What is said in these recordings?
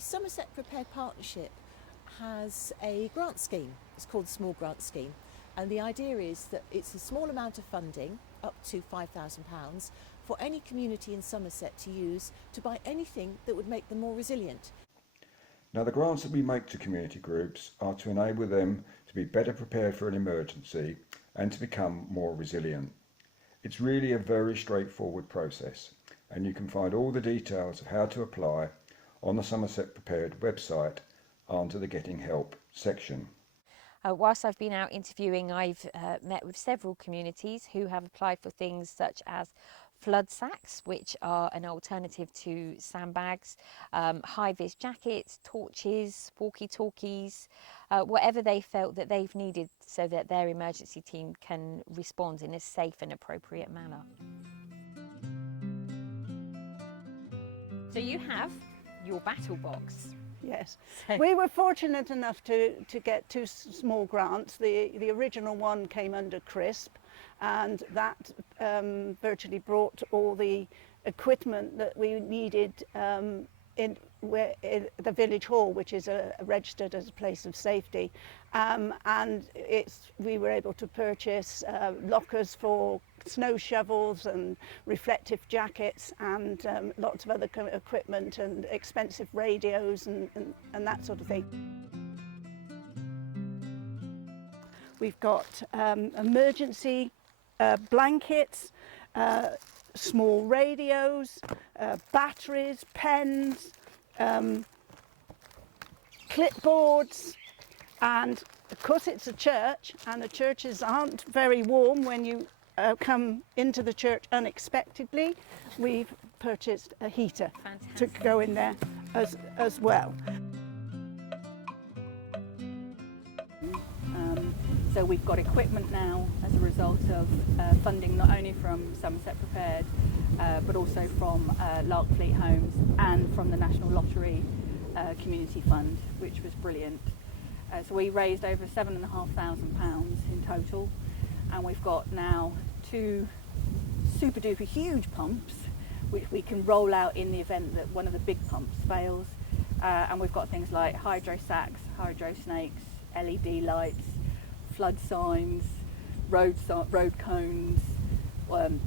The Somerset Prepared Partnership has a grant scheme. It's called the Small Grant Scheme, and the idea is that it's a small amount of funding, up to £5,000, for any community in Somerset to use to buy anything that would make them more resilient. Now, the grants that we make to community groups are to enable them to be better prepared for an emergency and to become more resilient. It's really a very straightforward process, and you can find all the details of how to apply on the Somerset Prepared website under the Getting Help section. Whilst I've been out interviewing, I've met with several communities who have applied for things such as flood sacks, which are an alternative to sandbags, high-vis jackets, torches, walkie-talkies, whatever they felt that they've needed so that their emergency team can respond in a safe and appropriate manner. So you have your battle box. Yes, we were fortunate enough to get two small grants. The original one came under CRISP, and that virtually brought all the equipment that we needed in the village hall, which is registered as a place of safety, and we were able to purchase lockers for snow shovels and reflective jackets and lots of other equipment and expensive radios and that sort of thing. We've got emergency blankets, small radios, batteries, pens, clipboards, and of course it's a church, and the churches aren't very warm when you come into the church unexpectedly. We've purchased a heater to go in there as well. So we've got equipment now as a result of funding not only from Somerset Prepared but also from Larkfleet Homes and from the National Lottery Community Fund, which was brilliant. So we raised over £7,500 in total, and we've got now 2 super duper huge pumps which we can roll out in the event that one of the big pumps fails, and we've got things like hydro sacks, hydro snakes, LED lights, flood signs, road cones,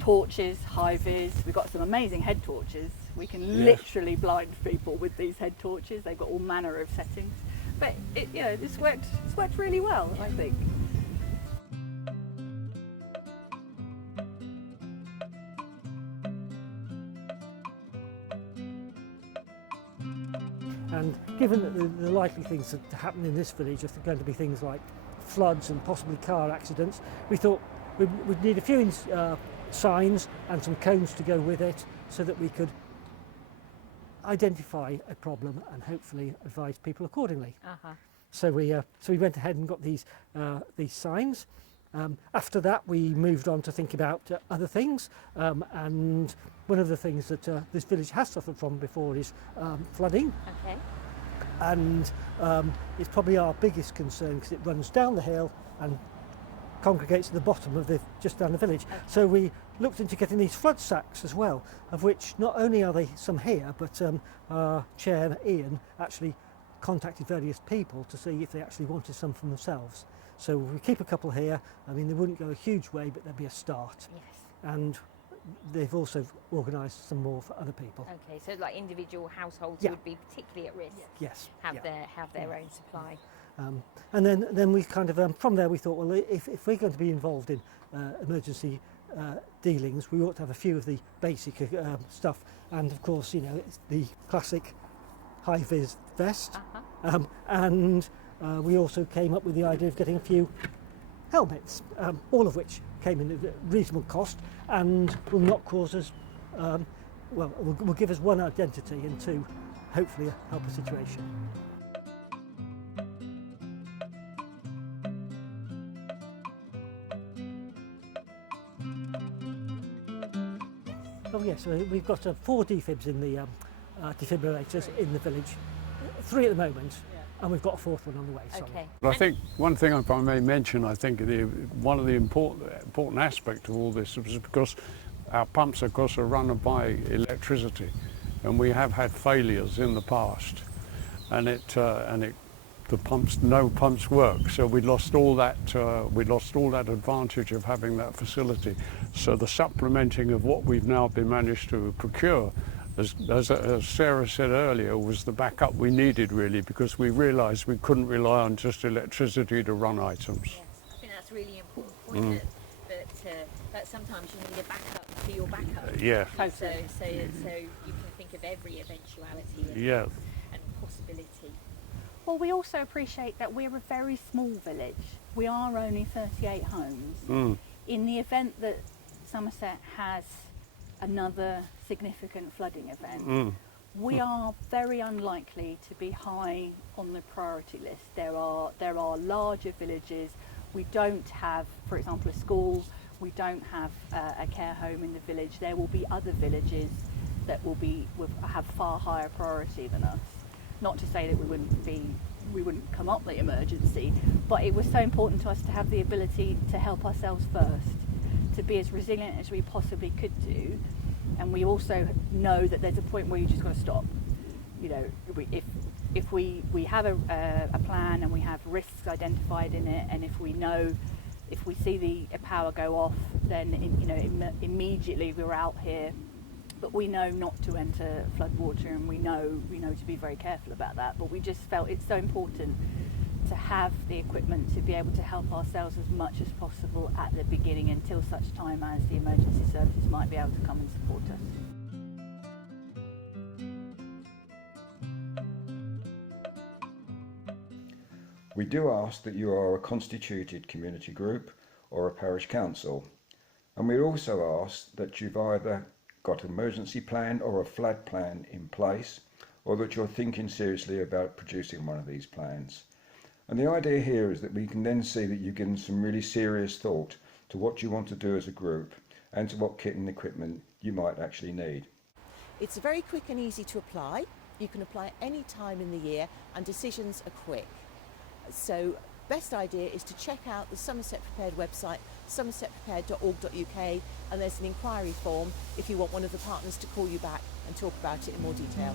torches, high-vis. We've got some amazing head torches. We can literally blind people with these head torches. They've got all manner of settings, but it's worked really well, I think. And given that the likely things that happen in this village are going to be things like floods and possibly car accidents, we thought we'd need a few signs and some cones to go with it so that we could identify a problem and hopefully advise people accordingly. So we went ahead and got these signs. After that, we moved on to think about other things, and one of the things that this village has suffered from before is flooding. Okay. And it's probably our biggest concern because it runs down the hill and congregates at the bottom of just down the village. Okay. So we looked into getting these flood sacks as well, of which not only are they some here, but our chair Ian actually contacted various people to see if they actually wanted some for themselves. So we keep a couple here. I mean, they wouldn't go a huge way, but there'd be a start. Yes. And they've also organised some more for other people. Okay, so like individual households Yeah. would be particularly at risk. Yes. Have their own supply. And then we kind of from there we thought, well, if we're going to be involved in emergency dealings, we ought to have a few of the basic stuff. And of course, it's the classic high-vis vest. And we also came up with the idea of getting a few helmets, all of which came in at a reasonable cost and will not cause us, will give us one, identity, and 2, hopefully help a situation. Oh yes, so we've got 4 defibs in the defibrillators in the village, 3 at the moment. And we've got a 4th one on the way. Okay. But I think one thing, if I may mention, I think one of the important aspects of all this is because our pumps, of course, are run by electricity, and we have had failures in the past. no pumps work. So we lost all that advantage of having that facility. So the supplementing of what we've now been managed to procure, as Sarah said earlier, was the backup we needed really, because we realised we couldn't rely on just electricity to run items. Yes, I think that's a really important point. That sometimes you need a backup for your backup. Yeah. So you can think of every eventuality and possibility. Well, we also appreciate that we're a very small village. We are only 38 homes. In the event that Somerset has another significant flooding event, we are very unlikely to be high on the priority list. There are larger villages. We don't have, for example, a school. We don't have a care home in the village. There will be other villages that will have far higher priority than us. Not to say that we wouldn't come up the emergency, but it was so important to us to have the ability to help ourselves first, to be as resilient as we possibly could do. And we also know that there's a point where you just got to stop. You know, if we have a plan and we have risks identified in it, and if we see the power go off, then immediately we're out here. But we know not to enter floodwater, and we know to be very careful about that. But we just felt it's so important to have the equipment to be able to help ourselves as much as possible at the beginning, until such time as the emergency services might be able to come and support us. We do ask that you are a constituted community group or a parish council, and we also ask that you've either got an emergency plan or a flood plan in place, or that you're thinking seriously about producing one of these plans. And the idea here is that we can then see that you've given some really serious thought to what you want to do as a group and to what kit and equipment you might actually need. It's very quick and easy to apply. You can apply any time in the year, and decisions are quick. So best idea is to check out the Somerset Prepared website, somersetprepared.org.uk, and there's an inquiry form if you want one of the partners to call you back and talk about it in more detail.